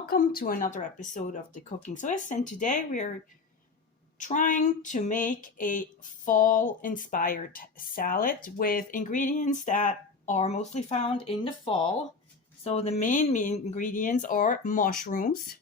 welcome to another episode of the Cooking Swiss. And today we are trying to make a fall-inspired salad with ingredients that are mostly found in the fall. So the main ingredients are mushrooms.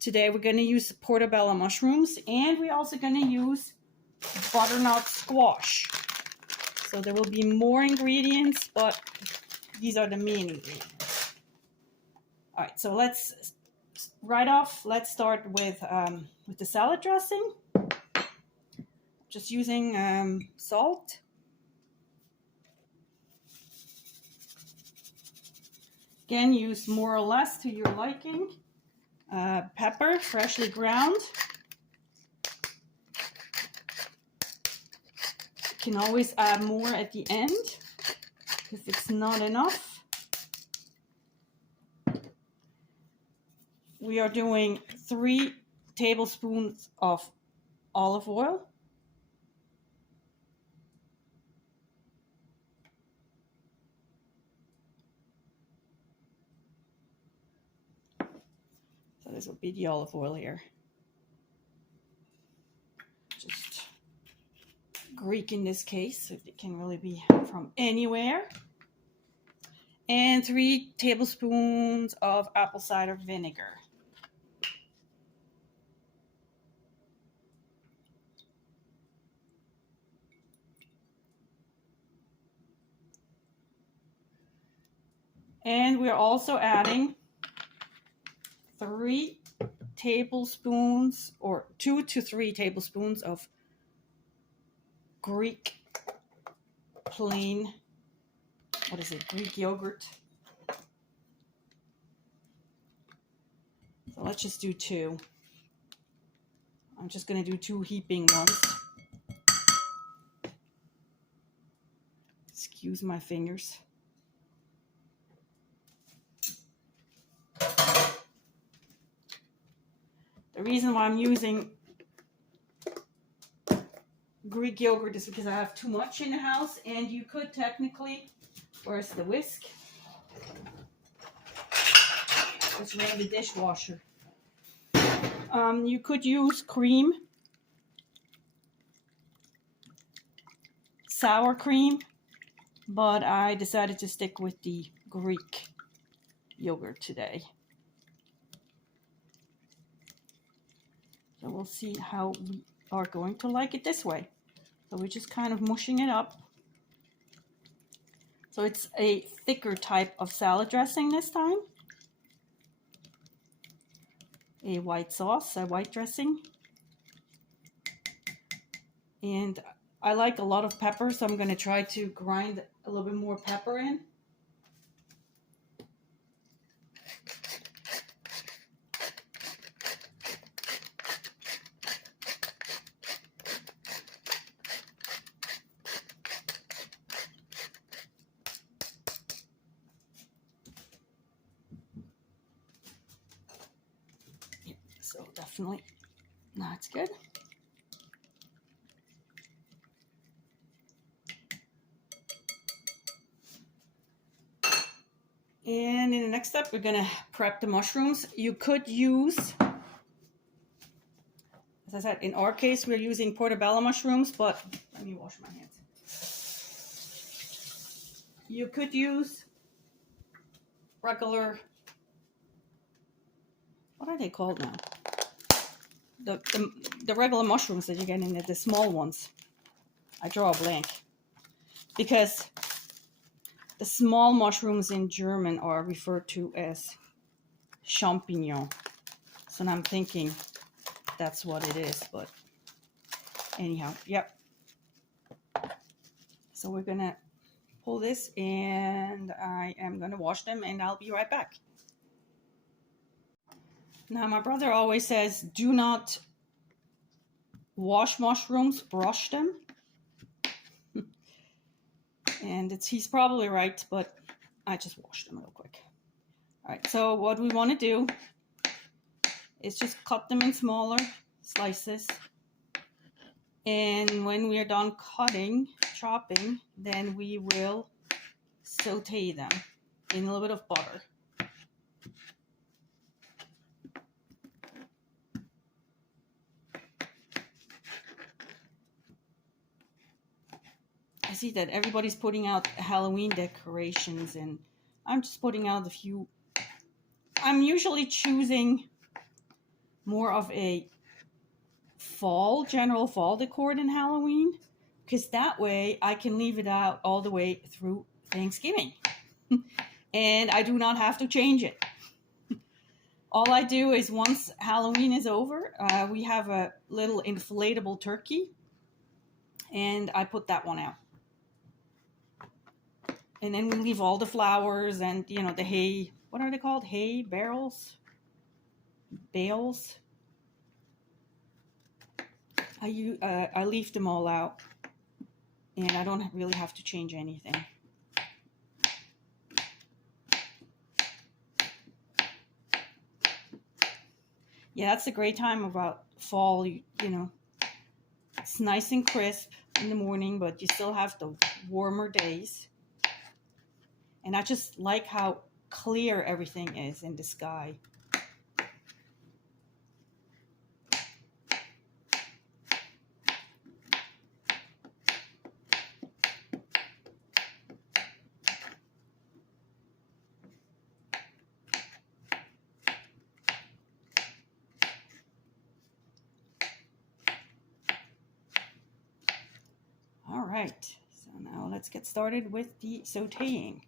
Today we're going to use portobello mushrooms, and we're also going to use butternut squash. So there will be more ingredients, but these are the main ingredients. All right, so let's start with the salad dressing. Just using salt. Again, use more or less to your liking. Pepper, freshly ground. You can always add more at the end if it's not enough. We are doing 3 tablespoons of olive oil. So this will be the olive oil here. Just Greek in this case, so it can really be from anywhere. And 3 tablespoons of apple cider vinegar. And we're also adding 3 tablespoons or 2 to 3 tablespoons of Greek plain, Greek yogurt. So let's just do 2. I'm just going to do 2 heaping ones. Excuse my fingers. The reason why I'm using Greek yogurt is because I have too much in the house, and you could technically, where's the whisk? Just ran the dishwasher. You could use cream, sour cream, but I decided to stick with the Greek yogurt today. So we'll see how we are going to like it this way. So we're just kind of mushing it up. So it's a thicker type of salad dressing this time. A white sauce, a white dressing. And I like a lot of pepper, so I'm going to try to grind a little bit more pepper in. So definitely, that's good. And in the next step, we're gonna prep the mushrooms. You could use, as I said, in our case, we're using portobello mushrooms, but let me wash my hands. You could use regular, what are they called now? The regular mushrooms that you get in the small ones. I draw a blank. Because the small mushrooms in German are referred to as champignon. So now I'm thinking that's what it is, but anyhow, yep. So we're gonna pull this, and I am gonna wash them, and I'll be right back. Now, my brother always says, do not wash mushrooms, brush them. And he's probably right, but I just washed them real quick. All right, so what we want to do is just cut them in smaller slices. And when we are done chopping, then we will saute them in a little bit of butter. I see that everybody's putting out Halloween decorations, and I'm just putting out a few. I'm usually choosing more of a general fall decor than Halloween, because that way I can leave it out all the way through Thanksgiving. And I do not have to change it. All I do is once Halloween is over, we have a little inflatable turkey, and I put that one out. And then we leave all the flowers and, the hay. What are they called? Hay barrels? Bales? I leave them all out. And I don't really have to change anything. Yeah, that's a great time about fall. It's nice and crisp in the morning, but you still have the warmer days. And I just like how clear everything is in the sky. All right, so now let's get started with the sauteing.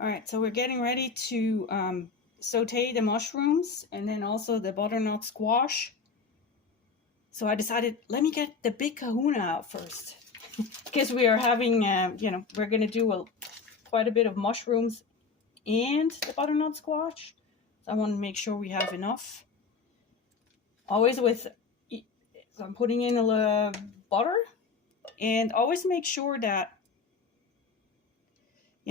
All right, so we're getting ready to saute the mushrooms and then also the butternut squash. So I decided, let me get the big kahuna out first. Because we are having, we're going to do quite a bit of mushrooms and the butternut squash. So I want to make sure we have enough. Always so I'm putting in a little butter. And always make sure that,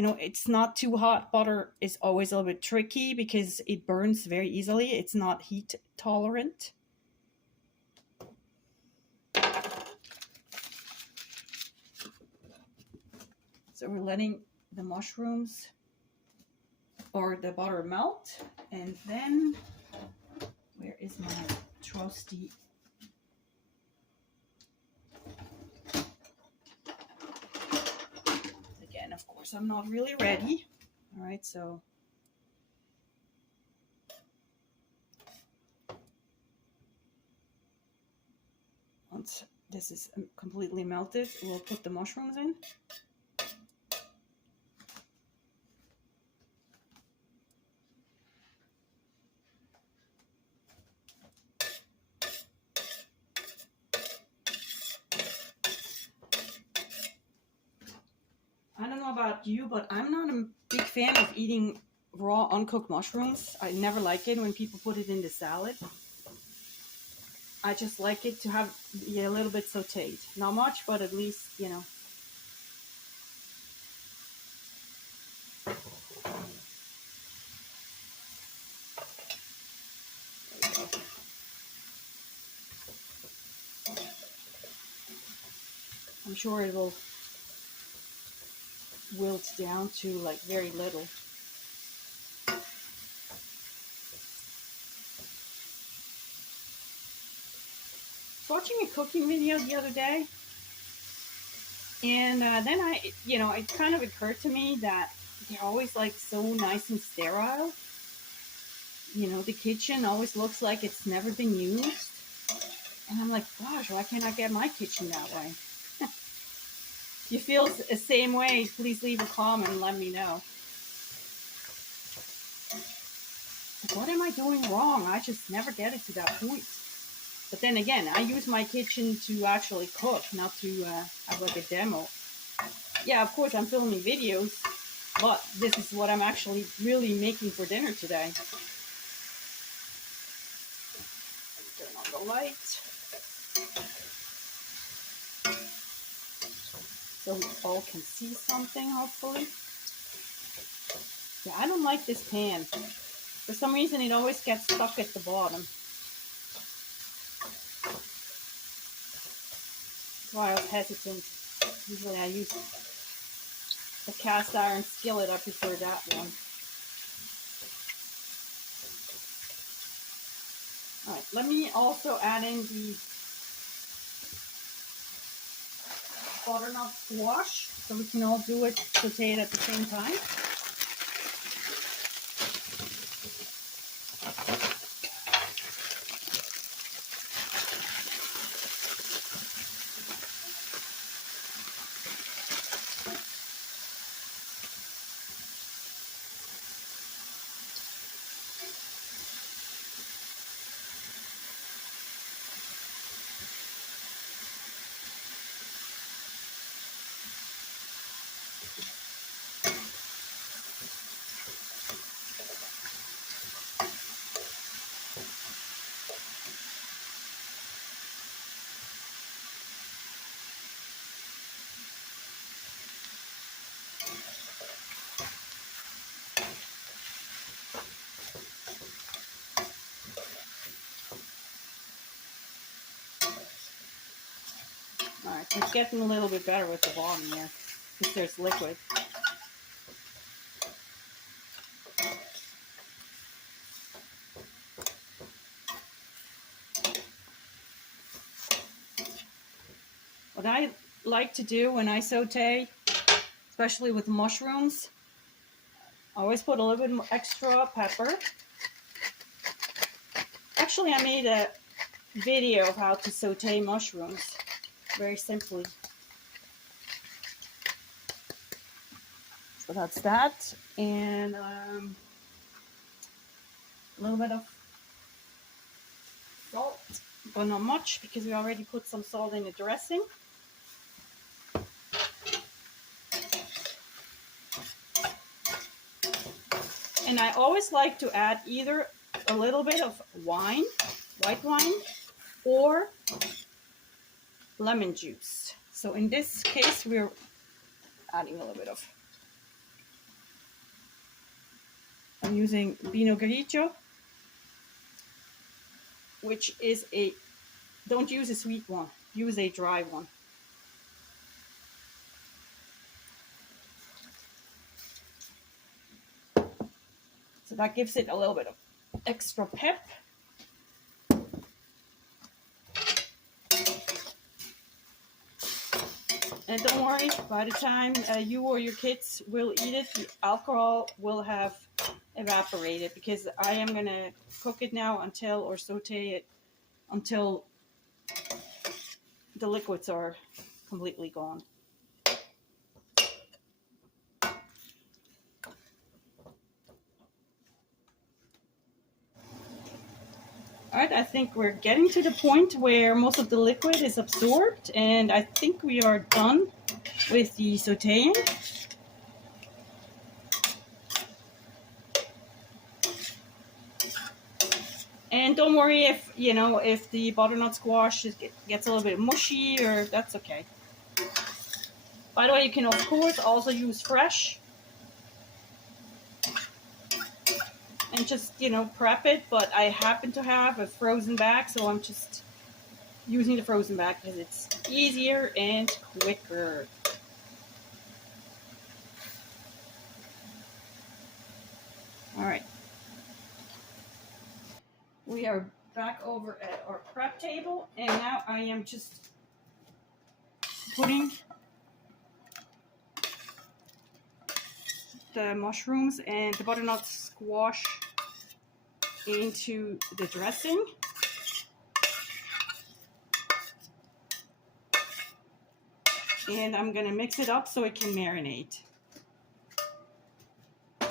it's not too hot. Butter is always a little bit tricky because it burns very easily. It's not heat tolerant. So we're letting the mushrooms or the butter melt. And then, where is my trusty? Again, of course, I'm not really ready. All right, so once this is completely melted, we'll put the mushrooms in. I don't know about you, but I'm not a big fan of eating raw, uncooked mushrooms. I never like it when people put it in the salad. I just like it to have a little bit sauteed. Not much, but at least, I'm sure it will wilt down to like very little. Watching a cooking video the other day, and then it kind of occurred to me that they're always like so nice and sterile. The kitchen always looks like it's never been used. And I'm like, gosh, why can't I get my kitchen that way? If you feel the same way, please leave a comment and let me know. What am I doing wrong? I just never get it to that point. But then again, I use my kitchen to actually cook, not to have like a demo. Yeah, of course I'm filming videos, but this is what I'm actually really making for dinner today. Turn on the light. So we all can see something, hopefully. Yeah, I don't like this pan. For some reason, it always gets stuck at the bottom. That's why I was hesitant. Usually I use the cast iron skillet. I prefer that one. Alright, let me also add in the butternut squash, so we can all do it, saute it at the same time. Alright, so it's getting a little bit better with the bottom here, because there's liquid. What I like to do when I saute, especially with mushrooms, I always put a little bit extra pepper. Actually, I made a video of how to saute mushrooms, very simply. So that's that, and a little bit of salt, but not much because we already put some salt in the dressing. And I always like to add either a little bit of wine, white wine, or lemon juice. So in this case, we're adding a little bit of, I'm using Vino Grigio, which is a, don't use a sweet one, use a dry one. So that gives it a little bit of extra pep. And don't worry, by the time you or your kids will eat it, the alcohol will have evaporated, because I am going to cook it now until, or saute it until the liquids are completely gone. Alright, I think we're getting to the point where most of the liquid is absorbed, and I think we are done with the sauteing. And don't worry if, you know, if the butternut squash gets a little bit mushy, or that's okay. By the way, you can of course also use fresh and just, you know, prep it, but I happen to have a frozen bag, so I'm just using the frozen bag because it's easier and quicker. All right. We are back over at our prep table, and now I am just putting the mushrooms and the butternut squash into the dressing. And I'm gonna mix it up so it can marinate. So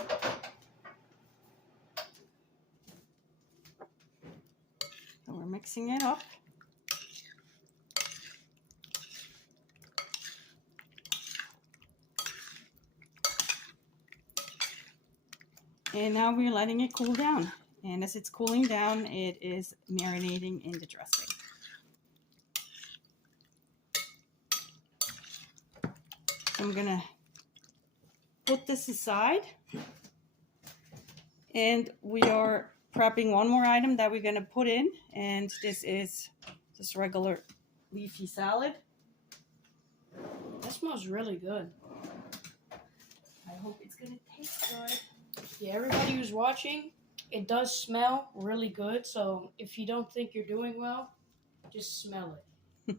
we're mixing it up. And now we're letting it cool down. And as it's cooling down, it is marinating in the dressing. So I'm gonna put this aside. And we are prepping one more item that we're gonna put in. And this is just regular leafy salad. That smells really good. I hope it's gonna taste good. Yeah, everybody who's watching, it does smell really good. So if you don't think you're doing well, just smell it.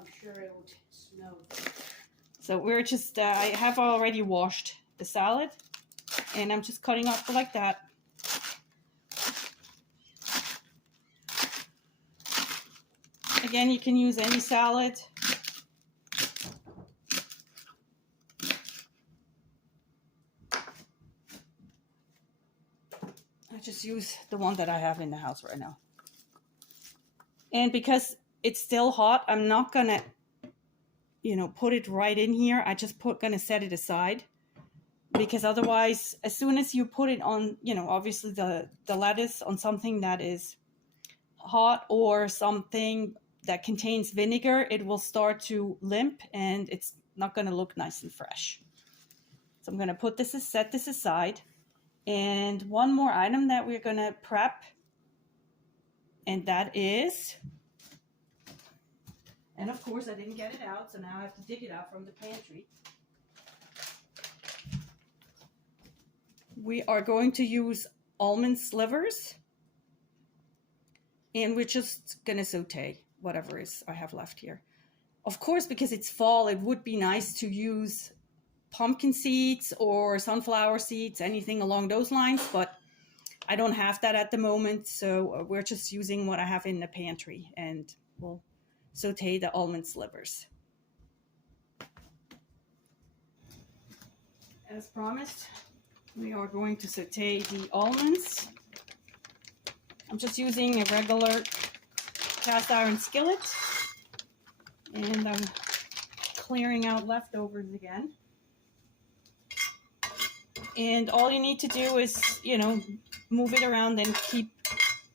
I'm sure it will smell. So we're just, I have already washed the salad, and I'm just cutting up like that. Again, you can use any salad. I just use the one that I have in the house right now. And because it's still hot, I'm not gonna, put it right in here. I just gonna set it aside, because otherwise, as soon as you put it on, obviously the lettuce on something that is hot or something that contains vinegar, it will start to limp and it's not gonna look nice and fresh. So I'm gonna set this aside. And one more item that we're gonna prep, and that is, and of course I didn't get it out, so now I have to dig it out from the pantry. We are going to use almond slivers, and we're just gonna saute whatever I have left here. Of course, because it's fall, it would be nice to use pumpkin seeds or sunflower seeds, anything along those lines, but I don't have that at the moment, so we're just using what I have in the pantry, and we'll saute the almond slivers. As promised, we are going to saute the almonds. I'm just using a regular cast iron skillet, and I'm clearing out leftovers again. And all you need to do is, move it around and keep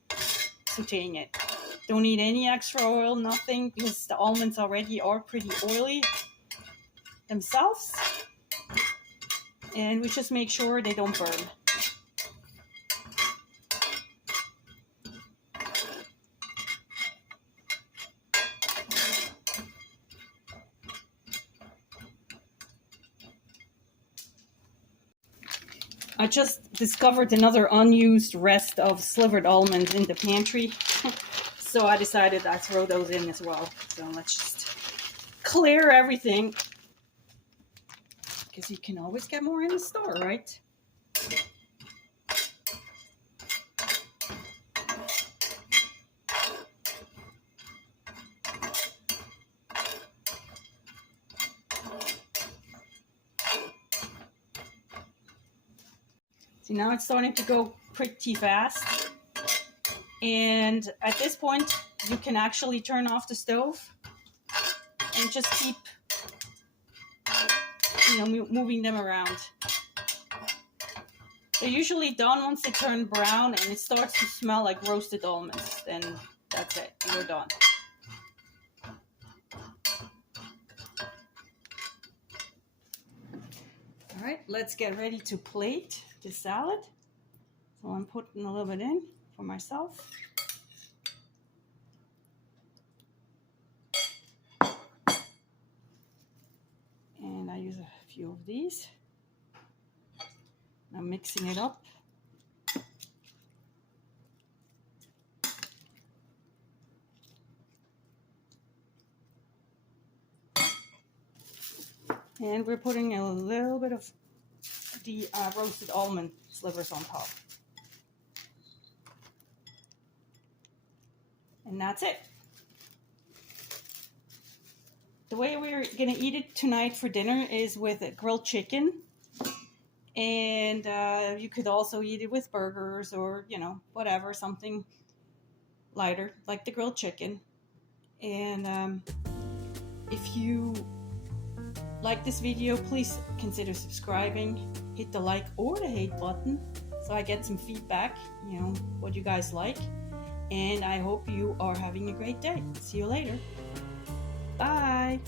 sauteing it. Don't need any extra oil, nothing, because the almonds already are pretty oily themselves. And we just make sure they don't burn. I just discovered another unused rest of slivered almonds in the pantry, so I decided I'd throw those in as well. So let's just clear everything, because you can always get more in the store, right? See, now it's starting to go pretty fast. And at this point, you can actually turn off the stove and just keep, moving them around. They're usually done once they turn brown and it starts to smell like roasted almonds. Then that's it, you're done. All right, let's get ready to plate the salad. So I'm putting a little bit in for myself. And I use a few of these. I'm mixing it up. And we're putting a little bit of the roasted almond slivers on top. And that's it. The way we're gonna eat it tonight for dinner is with a grilled chicken. And you could also eat it with burgers or, whatever, something lighter like the grilled chicken. And if you like this video, please consider subscribing, hit the like or the hate button so I get some feedback, what you guys like. And I hope you are having a great day. See you later. Bye.